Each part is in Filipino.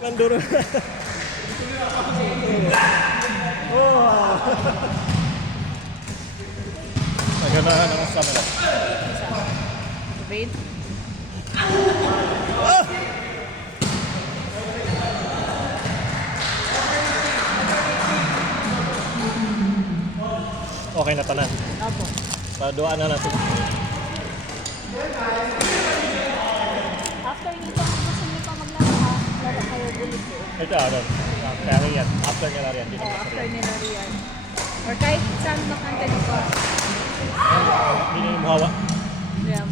Nanduro. Oh. Naganahan ang stamina. Wait. Okay na tanan. Opo. Paduaan na natin. After nito, kung gusto niyo pa maglaro ha, laro kayo ulit po. Ito, ano? Kaya yan. After nila rin. Dito After nila riyan. Or kahit saan makanta nito. Hindi na yung mahawa. Yeah.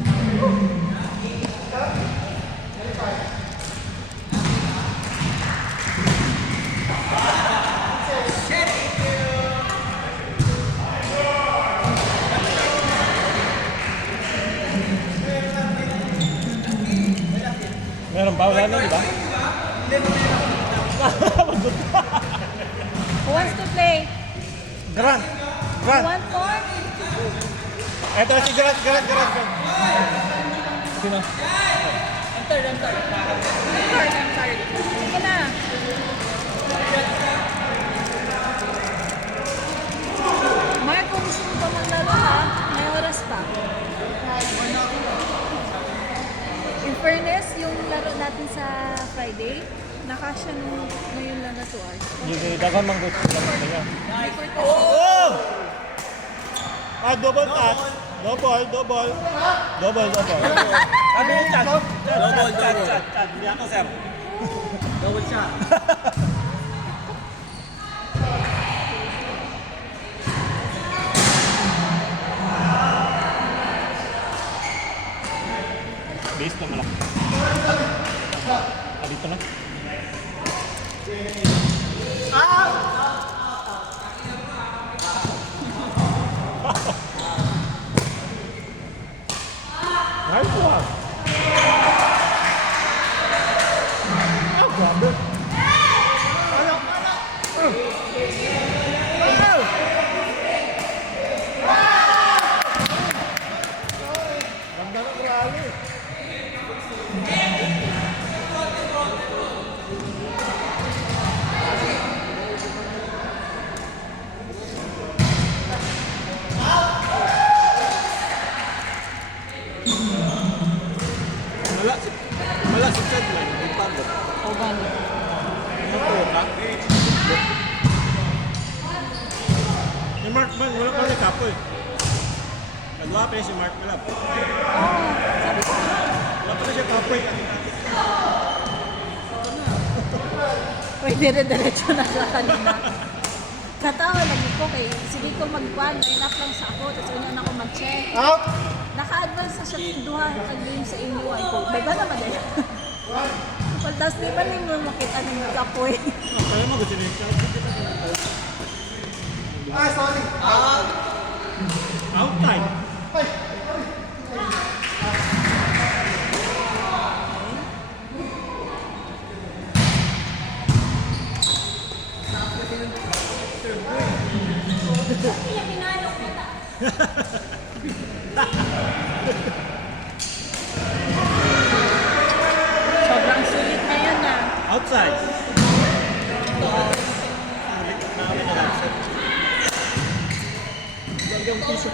Meron pa. Wala na, di ba? Who wants to play? Grant! You Grant! want more? Ito si Grant. Sino? Enter. Sige na. Mark, kung gusto mo pa maglaro ha, may oras pa. In fairness, yung laro natin sa Friday, nakasya nung ngayon lang na 2 hours. Hindi, dagan mang gusto lang niya. Important. Oh! Ah, double tap. Double. Ano yung chat? Chat. Hindi ako, sir. Double chat. Base na malaki. Dito na. Nice one. Grabe. Ganda ng rally. Wala si Chadline, hindi pagod. O gano'n. Natuwa ka? Si Mark man, wala pa rin kapoy. Nagawa pa rin si Mark Malab. Sabi ko nga. Wala pa rin siya kapoy. Pwede rin diretso na sa kanina. Natawa lagi ko kay sige ko mag-1, line up lang sa ako, tapos una na ako mag-check. Out! Naka-advance sa siya duha ka game sa inyo ay ko. May ba naman eh? Tapos di ba ninyo makita ng kapoy? Kaya mo gusto niya. Sorry. Out time. Sobrang sulit na yan na. Outside. Hanggang piso.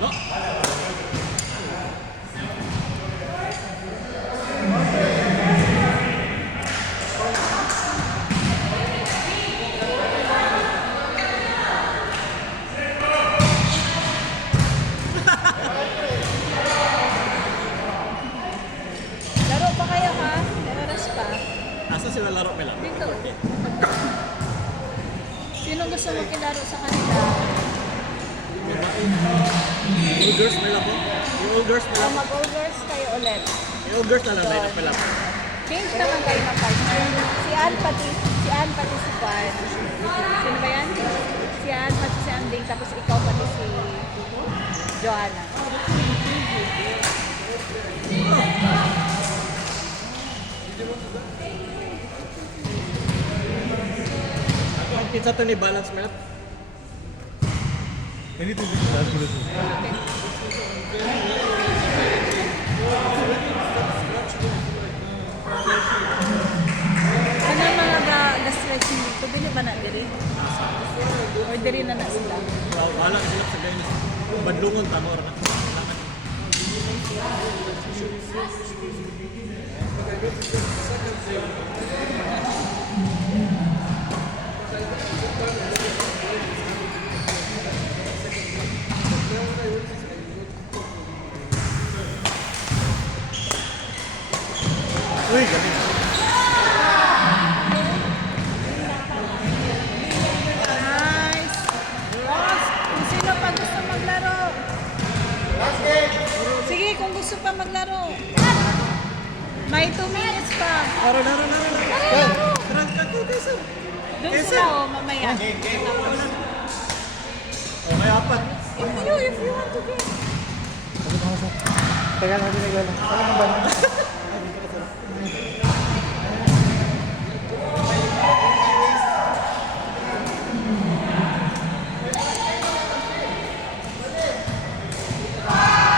No. Laro pa kayo ha? May oras pa. Asa sila laro pala? Dito. Sino gusto makilaro sa kanila? Yung girls pala po? Yung girls pala O po? mag-overs kayo ulit. Yung girls na lang tayo pala po. Change naman kayo ng partner. Si Ann pati si Juan. Sino ba yan? Si Ann pati si Anding, tapos ikaw pati si Joanna. Ang pizza to ni Balance Map. Anything that's good. Uy, gabi. Nice! Boss, kung sino pa gusto maglaro. Sige, kung gusto pa maglaro. May 2 minutes pa. Laro. Tara, sir. Doon Yes, sila sir. o mamaya. Tapos, Oh, may apat. if you want to get. Tagal na ginagawa. Saan ang ba?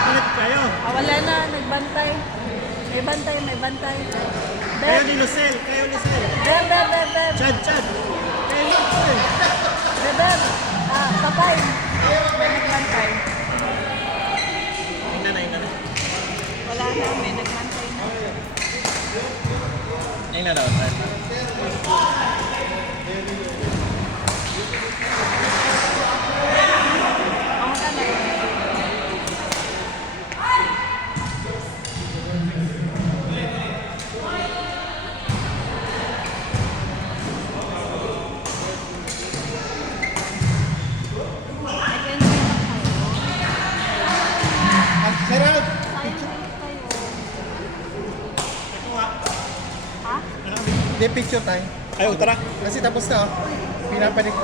Ulit kayo. Wala na, nagbantay. May bantay. Kayo Beb, ni Lucel. beb. Chad. Kayo ni Lucel. Beb. Papay. May nagbantay. Ina na. Wala na, may nagbantay na. Ina daw. Ako na na. Nag-enjoy na kayo. Sarap! Silent kayo. Ha? Hindi, picture tayo. Ayaw, tara. Kasi tapos na, oh. Pinapanik